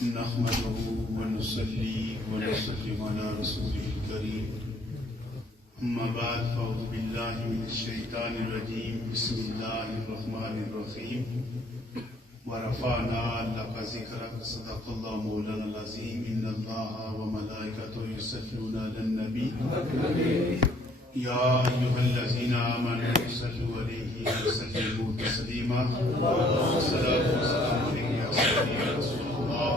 نحمده ونصلي ونسلم على رسوله الكريم أما بعد فأعوذ بالله من الشيطان الرجيم بسم الله الرحمن الرحيم ورفعنا لك ذكرك صدق الله مولانا العظيم إن الله وملائكته يصلون على النبي يا أيها الذين آمنوا صلوا عليه وسلموا تسليما والصلاة والسلام عليك يا سيدي يا رسول الله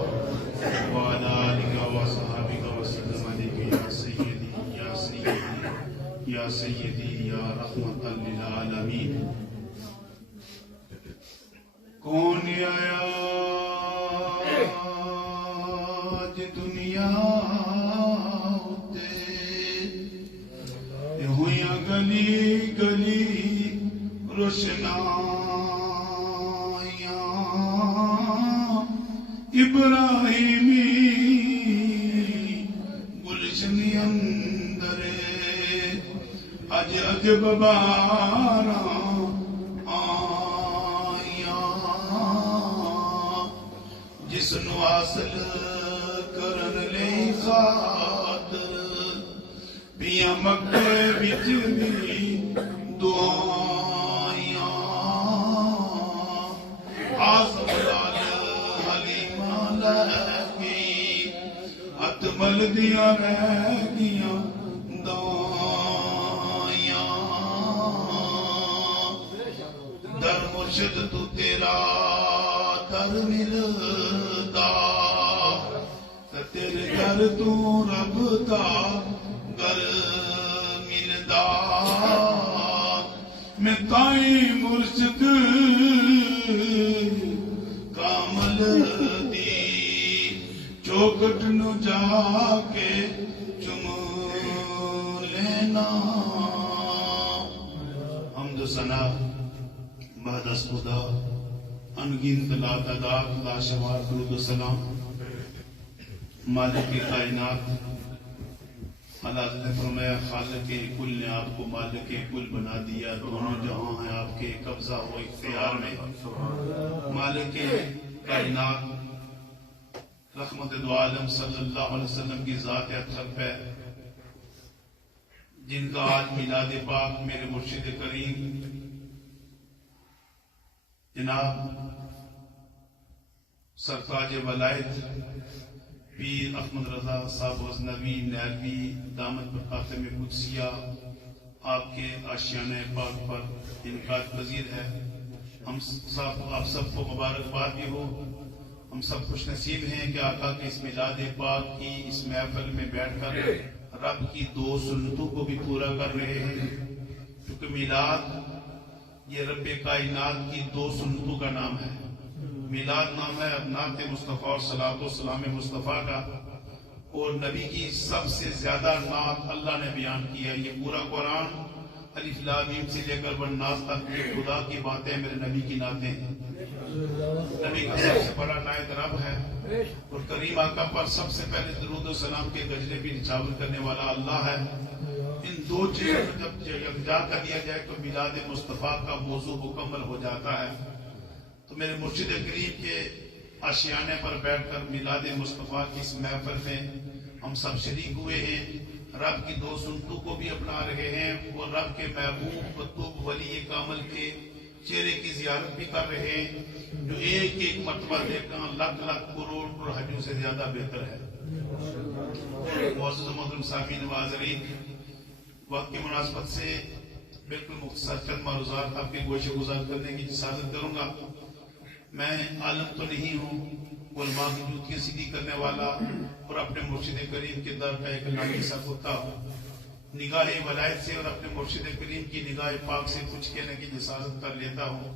وعلى آلك وصحبك وسلم عليك يا سيدي يا سيدي يا سيدي يا رحمة للعالمين. کون آیا آج دنیا ہویا گلی گلی روشنائیاں ابراہیمی گلشن اندر اج عجب باراں جسنو حاصل کرن لئی خاطر پیاں مکے وچ بھی دعائیاں آزم لال حلیمہ لگی ہتھ ملدیاں رہ گیاں دعائیاں در مرشد تو تیرا در ملدا تیرے گھر تو رب دا گر ملدا میں تائیں مرشد کامل دی چوکٹ نو جا کے چم لینا. حمد و ثنا بعد از خدا انگنت لا تعداد لا شمار درود و سلام مالک کائنات. اللہ نے فرمایا خالق کل نے آپ کو مالک کل بنا دیا. دونوں جہاں ہیں آپ کے قبضہ و اختیار میں. مالک کائنات رحمت دو عالم صلی اللہ علیہ وسلم کی ذات اطہر ہے جن کا آج میلاد پاک میرے مرشد کریم جناب سرتاج ولایت پیر احمد رضا صاحب غزنوی نیلوی دامت برکاتہ قدسیہ آپ کے آشیانہ پاک پر انعقاد پذیر ہے. آپ سب کو مبارکباد بھی ہو. ہم سب خوش نصیب ہیں کہ آقا کے اس میلاد پاک کی اس محفل میں بیٹھ کر رب کی دو سنتوں کو بھی پورا کر رہے ہیں. کیونکہ میلاد یہ رب کائنات کی دو سنتوں کا نام ہے. میلاد نام ہے نعت مصطفیٰ اور صلاۃ و سلام مصطفیٰ کا, اور نبی کی سب سے زیادہ نعت اللہ نے بیان کیا. یہ پورا قرآن الف لام میم سے لے کر والناس تک یہ خدا کی باتیں میرے نبی کی نعتیں ہیں. نبی کا سب سے بڑا نائب رب ہے, اور کریم آقا پر سب سے پہلے درود و سلام کے گجرے بھی نچاور کرنے والا اللہ ہے. ان دو چیزوں کو جب یکجا کر دیا جائے تو میلاد مصطفیٰ کا موضوع مکمل ہو جاتا ہے. تو میرے مرشد کریم کے آشیانے پر بیٹھ کر میلاد مصطفیٰ کی اس محفل میں ہم سب شریک ہوئے ہیں. رب کی دو سنتوں کو بھی اپنا رہے ہیں, اور رب کے محبوب مطلوب ولی کامل کے چہرے کی زیارت بھی کر رہے ہیں, جو ایک ایک مرتبہ دیکھنا لاکھ لاکھ کروڑ حجوں سے زیادہ بہتر ہے. معزز محترم سامعین و حاضرین, وقت کی مناسبت سے بالکل مختصر چند معروضات آپ کے گوشے گزار کرنے کی اجازت کروں گا. میں عالم تو نہیں ہوں, علماء کی جوتیاں سیدھی کرنے والا اور اپنے مرشد کریم کے در کا ایک نامی سا ہوتا ہوں. نگاہ ولایت سے اور اپنے مرشد کریم کی نگاہ پاک سے کچھ کہنے کی اجازت کر لیتا ہوں.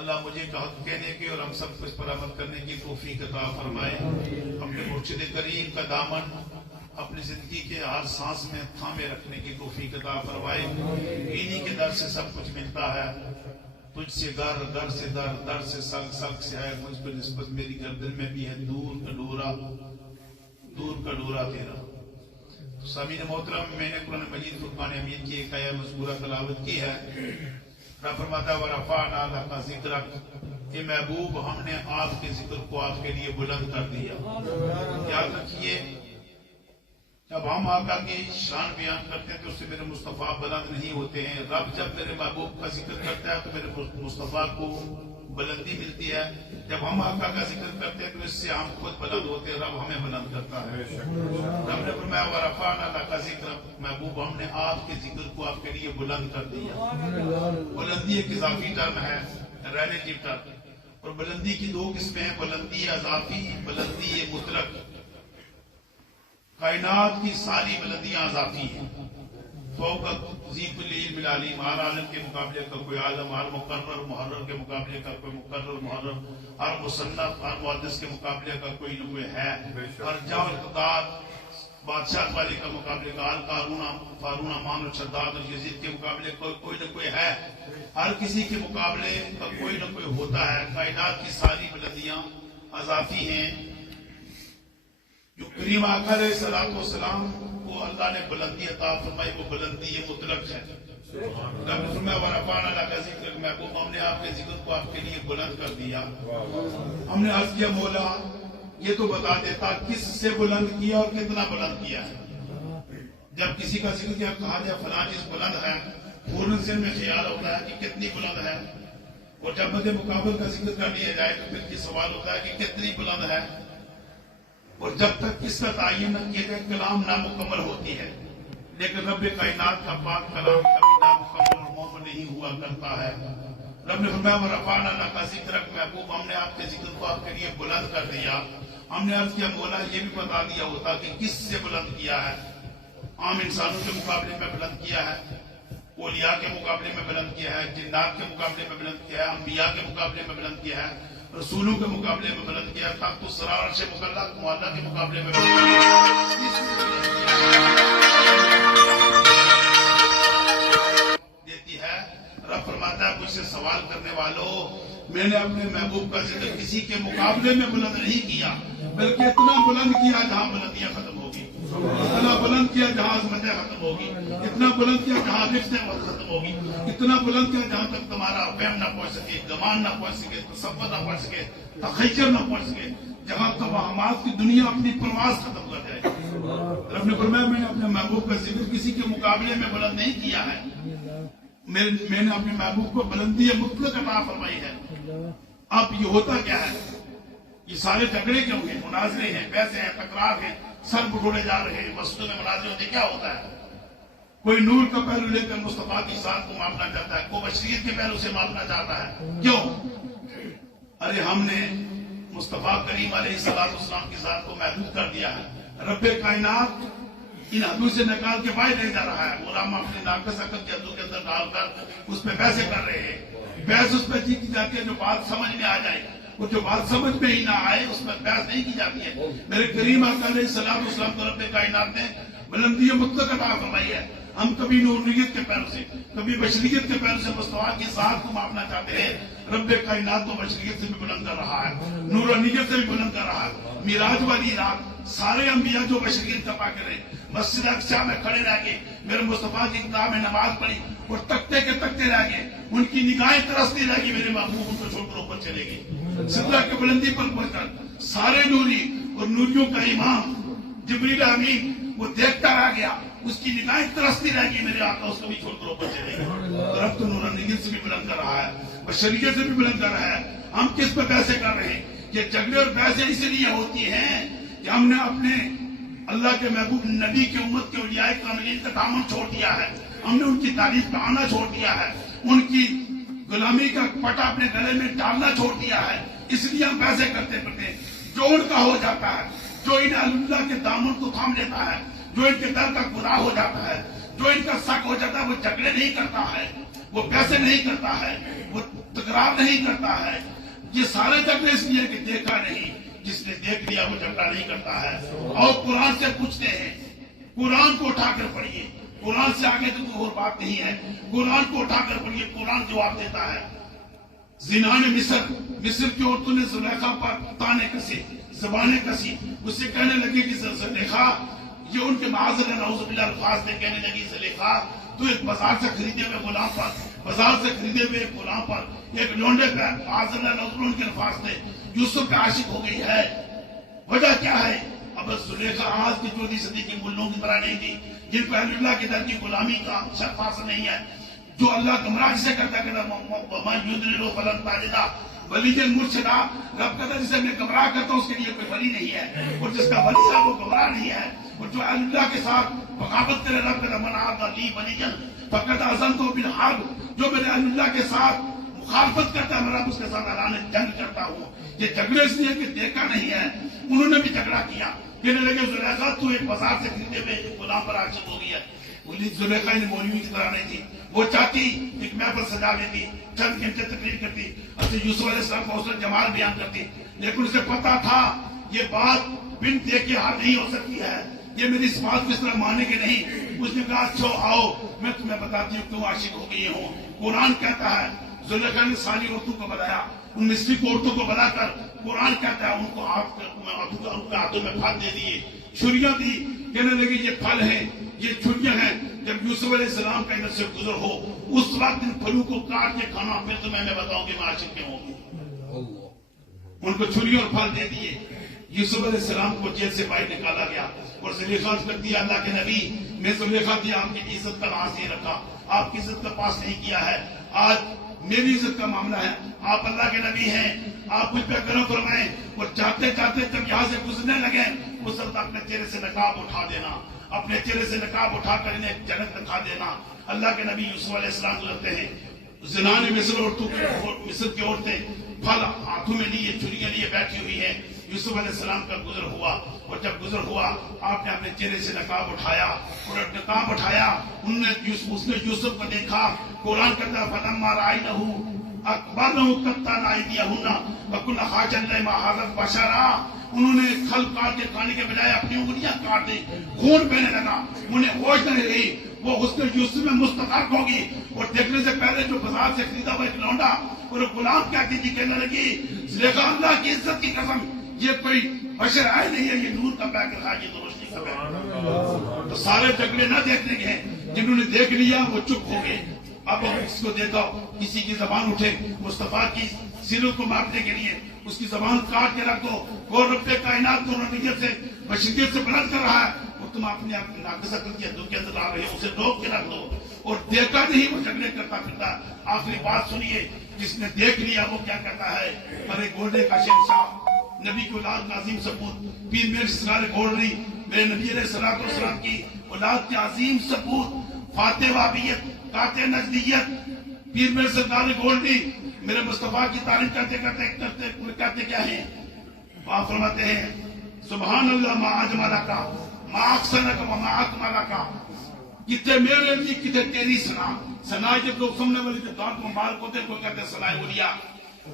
اللہ مجھے حق کہنے کی اور ہم سب کو اس پر عمل کرنے کی توفیق عطا فرمائے. اپنے مرشد کریم کا دامن اپنی زندگی کے ہر سانس میں تھامے رکھنے کی توفیق عطا فرمائے. انہی کے در سے سب کچھ ملتا ہے. تجھ سے در, در سے در, در سے سلک, سلک سے ہے مجھ پر نسبت میری گردن میں بھی ہے دور کا ڈورا, دور کا ڈورا تیرا. سامعین محترم, میں نے قرآن مجید فرقان حمید کی ایک آیہ مذکورہ تلاوت کی ہے. رب فرماتا ہے وَرَفَعْنَا لَكَ ذِكْرَكَ کہ محبوب ہم نے آپ کے ذکر کو آپ کے لیے بلند کر دیا۔ یاد رکھیے جب ہم آقا کی شان بیان کرتے ہیں تو اس سے میرے مصطفیٰ بلند نہیں ہوتے ہیں۔ رب جب میرے محبوب کا ذکر کرتا ہے تو میرے مصطفیٰ کو بلندی ملتی ہے۔ جب ہم آقا کا ذکر کرتے ہیں تو اس سے ہم خود بلند ہوتے ہیں، رب ہمیں بلند کرتا ہے۔ رب نے فرمایا وَرَفَعْنَا لَكَ ذِكْرَكَ محبوب ہم نے آپ کے ذکر کو آپ کے لیے بلند کر دیا۔ بلندی ایک اضافی ٹرم ہے، ریلیٹیو ٹرم، اور بلندی کی دو قسمیں ہیں، بلندی اضافی، بلندی مطلق۔ کائنات کی ساری بلندیاں اضافی ہیں، فوق ذی کل علم العلیم، ہر عالم کے مقابلے کا کوئی عالم، ہر مقرر محرر کے مقابلے کا کوئی مقرر محرر، ہر مصنف ہر محدث کے مقابلے کا کوئی نہ کوئی ہے، ہر جاں اقتدار بادشاہ والے کا مقابلے کا، ہر قارون امان اور شداد اور یزید کے مقابلے کوئی نہ کوئی ہے، ہر کسی کے مقابلے کا کوئی نہ کوئی ہوتا ہے۔ کائنات کی ساری بلندیاں اضافی ہیں۔ جو کریم آقا علیہ الصلوۃ والسلام کو اللہ نے بلندی عطا فرمائی وہ بلندی یہ مطلق ہے۔ رب نے فرمایا وَرَفَعْنَا لَكَ ذِكْرَكَ محبوب ہم نے آپ کے ذکر کو آپ کے لیے بلند کر دیا۔ ہم نے عرض کیا مولا یہ تو بتا دیتا کس سے بلند کیا اور کتنا بلند کیا ہے۔ جب کسی کا ذکر کیا کہا جائے فلاں چیز بلند ہے، فوراً ذہن میں خیال ہوتا ہے کہ کتنی بلند ہے، اور جب مد مقابل کا ذکر کر لیا جائے تو پھر یہ سوال ہوتا ہے کہ کتنی بلند ہے، اور جب تک اس کا تعین نہ کیا جائے کلام نامکمل ہوتی ہے۔ لیکن رب کائنات کا پاک کلام کبھی نامکمل اور مکمل نہیں ہوا کرتا ہے۔ رب نے فرمایا وَرَفَعْنَا لَكَ ذِكْرَكَ محبوب ہم نے آپ کے ذکر کو آپ کے لیے بلند کر دیا۔ ہم نے عرض کیا مولا یہ بھی بتا دیا ہوتا کہ کس سے بلند کیا ہے۔ عام انسانوں کے مقابلے میں بلند کیا ہے، اولیاء کے مقابلے میں بلند کیا ہے، جنات کے مقابلے میں بلند کیا ہے، انبیاء کے مقابلے میں بلند کیا ہے، رسولوں کے مقابلے میں بلند کیا ہے، تخت الثری عرش مکرمہ معلیٰ کے مقابلے میں بلند دیتی ہے۔ رب فرماتا ہے مجھ سے سوال کرنے والوں میں نے اپنے محبوب کا ذکر کسی کے مقابلے میں بلند نہیں کیا، بلکہ اتنا بلند کیا جہاں بلندیاں ختم ہوگی، اتنا بلند کیا جہاں عظمتیں ختم ہوگی، اتنا بلند کیا جہاں رفتیں ختم ہوگی، اتنا بلند کیا جہاں تک تمہارا وہم نہ پہنچ سکے، گمان نہ پہنچ سکے، تصور نہ پہنچ سکے، تخیل نہ پہنچ سکے، جہاں توہمات کی دنیا اپنی پرواز ختم کر جائے۔ رب نے فرمایا میں نے اپنے محبوب کا ذکر کسی کے مقابلے میں بلند نہیں کیا ہے، میں نے اپنے محبوب کو بلندی مطلق عطا فرمائی ہے۔ اب یہ ہوتا کیا ہے؟ یہ سارے جھگڑے کیوں ہیں، مناظرے ہیں، بحثیں ہیں، تکرار ہیں، سر بٹوڑے جا رہے ہیں، مسجدوں میں مناظرے ہوتے کیا ہوتا ہے؟ کوئی نور کا پہلو لے کر مصطفیٰ کی ذات کو ماننا چاہتا ہے، کوئی بشریت کے پہلو سے ماننا چاہتا ہے، کیوں؟ ارے ہم نے مصطفیٰ کریم علیہ السلام کی ذات کو محدود کر دیا ہے۔ رب کائنات ان حدوں سے نکال کے باہر لے جا رہا ہے، غلام اپنے ناقص عقل کے حدوں کے اندر ڈال کر اس پہ بحثیں کر رہے ہیں، بحث اس پہ جیتی جاتی ہے جو بات سمجھ میں آ جائے، اور جو بات سمجھ میں ہی نہ آئے اس پر بحث نہیں کی جاتی ہے۔ میرے کریم آقا علیہ السلام کو رب کائنات نے بلندی مطلق عطا فرمائی ہے۔ ہم کبھی نوریت کے پہلو سے کبھی بشریت کے پہلو سے مصطفیٰ کی ذات کو ماپنا چاہتے ہیں، رب کائنات کو بشریت سے بھی بلند کر رہا ہے، نورانیت سے بھی بلند کر رہا ہے۔ میراج والی رات سارے انبیاء جو بشریت کا پا کے رہے مسجد اقصی میں کھڑے رہ گئے، میرے مصطفیٰ کی کتاب میں نماز پڑھی اور تکتے کے تکتے رہ گئے، ان کی نگاہیں ترستی رہ گئی، میرے محبوب ان کو چھوڑ کر اوپر چلے گئے۔ سدرہ کی بلندی پر پہنچ کر سارے نوری اور نوریوں کا امام جبریل امین وہ دیکھتا رہ گیا، اس کی نگاہیں ترستی رہ گئی، میرے آقا اس کو بھی چھوڑ کر اوپر چلے گئے۔ رب تو نورانیت سے بھی بلند کر رہا ہے، بشریت سے بھی بلند کر رہا ہے۔ ہم کس پہ بحثیں کر رہے ہیں؟ یہ جھگڑے اور بحثیں اس لیے ہوتی ہیں کہ ہم نے اپنے اللہ کے محبوب نبی کے امت کے اولیاء کاملین کا دامن چھوڑ دیا ہے، ہم نے ان کی تعریف کا آنا چھوڑ دیا ہے، ان کی غلامی کا پٹا اپنے گلے میں ڈالنا چھوڑ دیا ہے۔ اس لیے ہم بحثیں کرتے پڑتے جو ان کا ہو جاتا ہے، جو ان اللہ کے دامن کو تھام لیتا ہے، جو ان کے در کا گناہ ہو جاتا ہے، جو ان کا شک ہو جاتا ہے، وہ جھگڑے نہیں کرتا ہے، وہ بحثیں نہیں کرتا ہے، وہ تکرار نہیں کرتا ہے۔ یہ سارے جھگڑے اس لیے کہ دیکھا نہیں، جس نے دیکھ لیا وہ جھگڑا نہیں کرتا ہے۔ اور قرآن سے پوچھتے ہیں، قرآن کو اٹھا کر پڑھیے، قرآن سے آگے تو کوئی اور بات نہیں ہے، قرآن کو اٹھا کر پڑھیے، قرآن جواب دیتا ہے۔ زنان مصر کی عورتوں نے زلیخا پر تانے کسے، زبانیں کسی، اس سے کہنے لگے کہ زلیخا، یہ ان کے معاذ اللہ نعوذ باللہ الفاظ سے کہنے لگی زلیخا تو ایک بازار سے خریدے ہوئے غلام پر بازار سے خریدے ہوئے غلام پر ایک لونڈے پہ معاذ اللہ نظرون کے الفاظ تھے یوسف پہ عاشق ہو گئی ہے. وجہ کیا ہے؟ اب زلیخا آج کی 14ویں صدی کی ملوں کی طرح نہیں تھی جن پہ اللہ کے در کی غلامی کا شرط حاصل نہیں ہے. جو اللہ گمراہ جسے کرتا ہے ولی مرشدہ رب کہتا ہے جسے میں گمراہ کرتا ہوں اس کے لیے کوئی ولی نہیں ہے اور جس کا ولی ہے وہ گمراہ نہیں ہے. اور جو اللہ کے ساتھ بغاوت کرے رب کہتا من عاد لی ولیًا فقد اذنته بالحرب. جو میرے اللہ کے ساتھ مخالفت کرتا ہے میں رب اس کے ساتھ اعلان جنگ کرتا ہوں. یہ جھگڑے اس لیے کہ دیکھا نہیں ہے انہوں نے بھی جھگڑا کیا. کہنے لگے زلیخا تو ایک بازار سے خریدے ہوئے ایک غلام پر عاشق ہو گئی ہے. زلیخا نے مولوی کی طرح نہیں تھی. وہ چاہتی ایک محفل سجا لیتی چند گھنٹے تقریر کرتی اپنے یوسف علیہ السلام کو حسن جمال بیان کرتی لیکن اسے پتا تھا یہ بات بن دیکھے حل نہیں ہو سکتی ہے. یہ میری اس بات کو اس طرح مانے گے نہیں. اس نے کہا اچھا آؤ میں تمہیں بتاتی ہوں کیوں عاشق ہو گئی ہوں. قرآن کہتا ہے زلیخا نے ساری عورتوں کو بلایا ان مصری کو عورتوں کو بلا کر قرآن کہتا ہے ان کو ہاتھوں میں پھل دے دیے چھریاں دی. کہنے لگے یہ پھل ہیں یہ چھریاں ہیں. جب یوسف علیہ السلام کا ادھر سے گزر ہو اس وقت ان پھلوں کو کاٹ کے کھانا پھر تو میں بتاؤں کہ میں عاشق کیوں ہوں. ان کو چھریاں اور پھل دے دیے. یوسف علیہ السلام کو جیل سے باہر نکالا گیا اور زلیخا کرتی ہے اللہ کے نبی میں زلیخا کی آپ کی عزت کا لحاظ نہیں رکھا آپ کی عزت کا پاس نہیں کیا ہے. آج میری عزت کا معاملہ ہے. آپ اللہ کے نبی ہیں آپ مجھ پہ کرم فرمائیں. اور چاہتے چاہتے جب یہاں سے گزرنے لگے اس وقت اپنے چہرے سے نقاب اٹھا دینا اپنے چہرے سے نقاب اٹھا کر انہیں جنت دکھا دینا. اللہ کے نبی یوسف علیہ السلام گزرتے ہیں. زنان مصر کی عورتیں پھل ہاتھوں میں لیے چھریاں لیے بیٹھی ہوئی ہیں. یوسف علیہ السلام کا گزر ہوا اور جب گزر ہوا آپ نے اپنے چہرے سے نقاب اٹھایا اور نقاب اٹھایا اس نے یوسف کو دیکھا. قرآن کہتا ہے فلما رأینہ اکبرنہ قطعن ایدیہن وقلن حاش اللہ ما ھذا بشرا. انہوں نے کھل کاٹ کے کھانے کے بجائے اپنی انگلیاں کاٹ دی. خون بہنے لگا انہیں ہوش نہیں رہی. وہ حسن یوسف میں مستغرق ہوگی اور دیکھنے سے پہلے جو بازار سے خریدا ہوا ایک لونڈا اور غلام کہتی تھی کہنے لگی زلیخا اللہ کی عزت کی قسم یہ کوئی بشر آئے نہیں ہے یہ نور کا پیکر ہے یہ تو روشنی کا پیکر. تو سارے جھگڑے نہ دیکھنے کے ہیں جنہوں نے دیکھ لیا وہ چپ ہو گئے. اب اس کو دیکھا کسی کی زبان اٹھے مصطفیٰ کی سیرت کو مارنے کے لیے اس کی زبان کاٹ کے رکھ دو. وہ رب کائنات کو ربیت سے بشریت سے بلند کر رہا ہے اور تم اپنے آپ کی ناقص عقل کی حدوں کے اندر آ رہے ہو اسے روک کے رکھ دو. اور دیکھا نہیں وہ جھگڑے کرتا پھرتا. آخری بات سنیے جس نے دیکھ لیا وہ کیا کہتا ہے. ارے گولڈے کا شہنشاہ نبی کی اولاد کا عظیم سپوت پیر میرے سرکار گولڈی میرے نبی علیہ السلام کی اولاد کے عظیم سپوت فاتح وابیت قاطع نجدیت پیر میرے سرکار گولڈی میرے مصطفیٰ کی تعریف کرتے کیا ہیں. وہاں فرماتے ہیں سبحان اللہ ما اجملہ کا ما احسنہ کا ما اکملہ کا. کتنے میرے لیے کتنے تیری سنا جب لوگ سننے والے جب دعوت مبارک ہوتے ہیں کوئی کہتے ہیں سنائے اولیاء.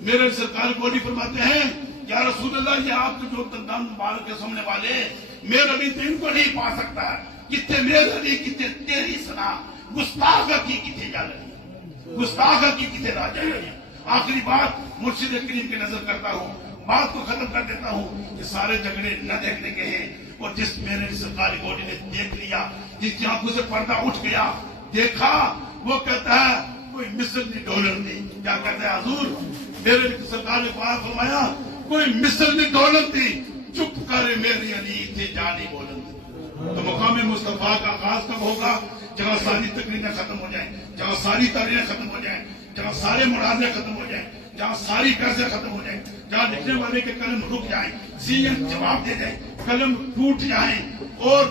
میرے سرکار گولڈی فرماتے ہیں یا رسول اللہ یہ آپ کے جو دندان مبارک کے سامنے والے میرے نبی تو ان کو نہیں پا سکتا ہے. کتنے میرے لیے کتنے تیری سنا گستاخ کی کتنے جا رہی گستاخ کی کتنے راجا رہی. آخری بات مرشد کریم کی نظر کرتا ہوں بات کو ختم کر دیتا ہوں. یہ سارے جھگڑے نہ دیکھنے کے ہیں اور جس میرے سرکار گولڈی نے دیکھ لیا جس کی آنکھوں سے پردہ اٹھ گیا دیکھا وہ کہتا ہے کوئی مصر ڈالر نہیں. کیا کہتا ہے حضور میرے سرکار نے فرمایا کوئی مصر ڈالر تھی چپ کرے میری علی تھے جانی بولن. تو مقام مصطفیٰ کا آغاز کب ہوگا جہاں ساری تقریریں ختم ہو جائیں جہاں ساری تاریخیں ختم ہو جائیں جہاں سارے مناظرے ختم ہو جائیں جہاں ساری قرضیں ختم ہو جائیں جہاں لکھنے والے کے قلم رک جائیں سین جواب دے جائیں قلم ٹوٹ جائیں اور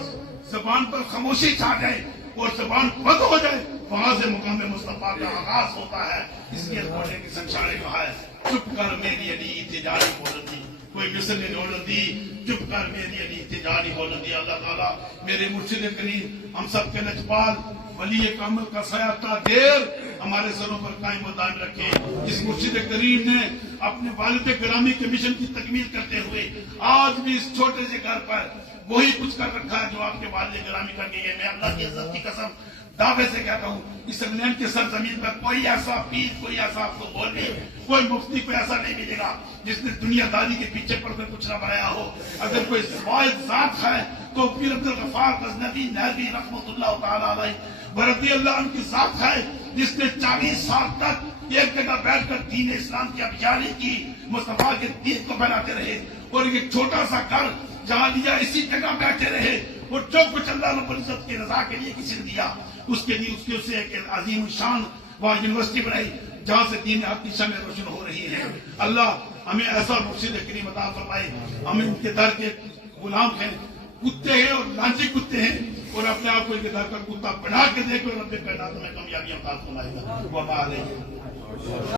زبان پر خاموشی چھا جائے اور زبان بند ہو جائے وہاں سے مقام مصطفیٰ کا آغاز ہوتا ہے. اس لیے بولنے کی سنسارے کہا ہے چپ کر میری علی تجاری بولن دی. کوئی مصر نے بولن دی چپ کر میری علی تجاری بولن دی. اللہ تعالیٰ میرے مرشد کریم ہم سب کے لجپال ولی کامل کا سایہ تا دیر ہمارے سروں پر قائم و دائم رکھے. اس مرشد کریم نے اپنے والد گرامی کے مشن کی تکمیل کرتے ہوئے آج بھی اس چھوٹے سے گھر پر وہی کچھ کر رکھا ہے جو آپ کے والد گرامی کر گئی ہے. میں اللہ کی عزت کی قسم دعوے سے کہتا ہوں اس انگلینڈ کے سرزمین پر کوئی ایسا پیر کوئی ایسا آپ کو بول نہیں کوئی مفتی کوئی ایسا نہیں ملے گا جس نے دنیا داری کے پیچھے پڑ کر کچھ نہ بنایا ہو. اگر کوئی واحد ذات ہے تو پیر عبد الغفار غزنوی نہروی رحمۃ اللہ تعالی علیہ ورضی اللہ عنہ کی ذات ہے جس نے 40 سال تک ایک جگہ بیٹھ کر دین اسلام کی ابجاری کی، مصطفیٰ کے دین کو پھیلاتے رہے، اور یہ چھوٹا سا گھر جہاں لیا اسی جگہ بیٹھے رہے، اور جو کچھ اللہ رب العزت کی رضا کے لیے کسی نے دیا، اس کے لیے اسے ایک عظیم شان وہاں یونیورسٹی بنائی جہاں سے دین حق کی شمع روشن ہو رہی ہے۔ اللہ ہمیں ایسا مرشد کریم عطا فرمائے، ہم ان کے در کے غلام ہیں، کتے ہیں اور لانچی کتے ہیں، اور اپنے آپ کو ان کے در کا کتا بنا کے دیکھو، رب کائنات میں کامیابی عطا فرمائے گا۔ وبا علیہ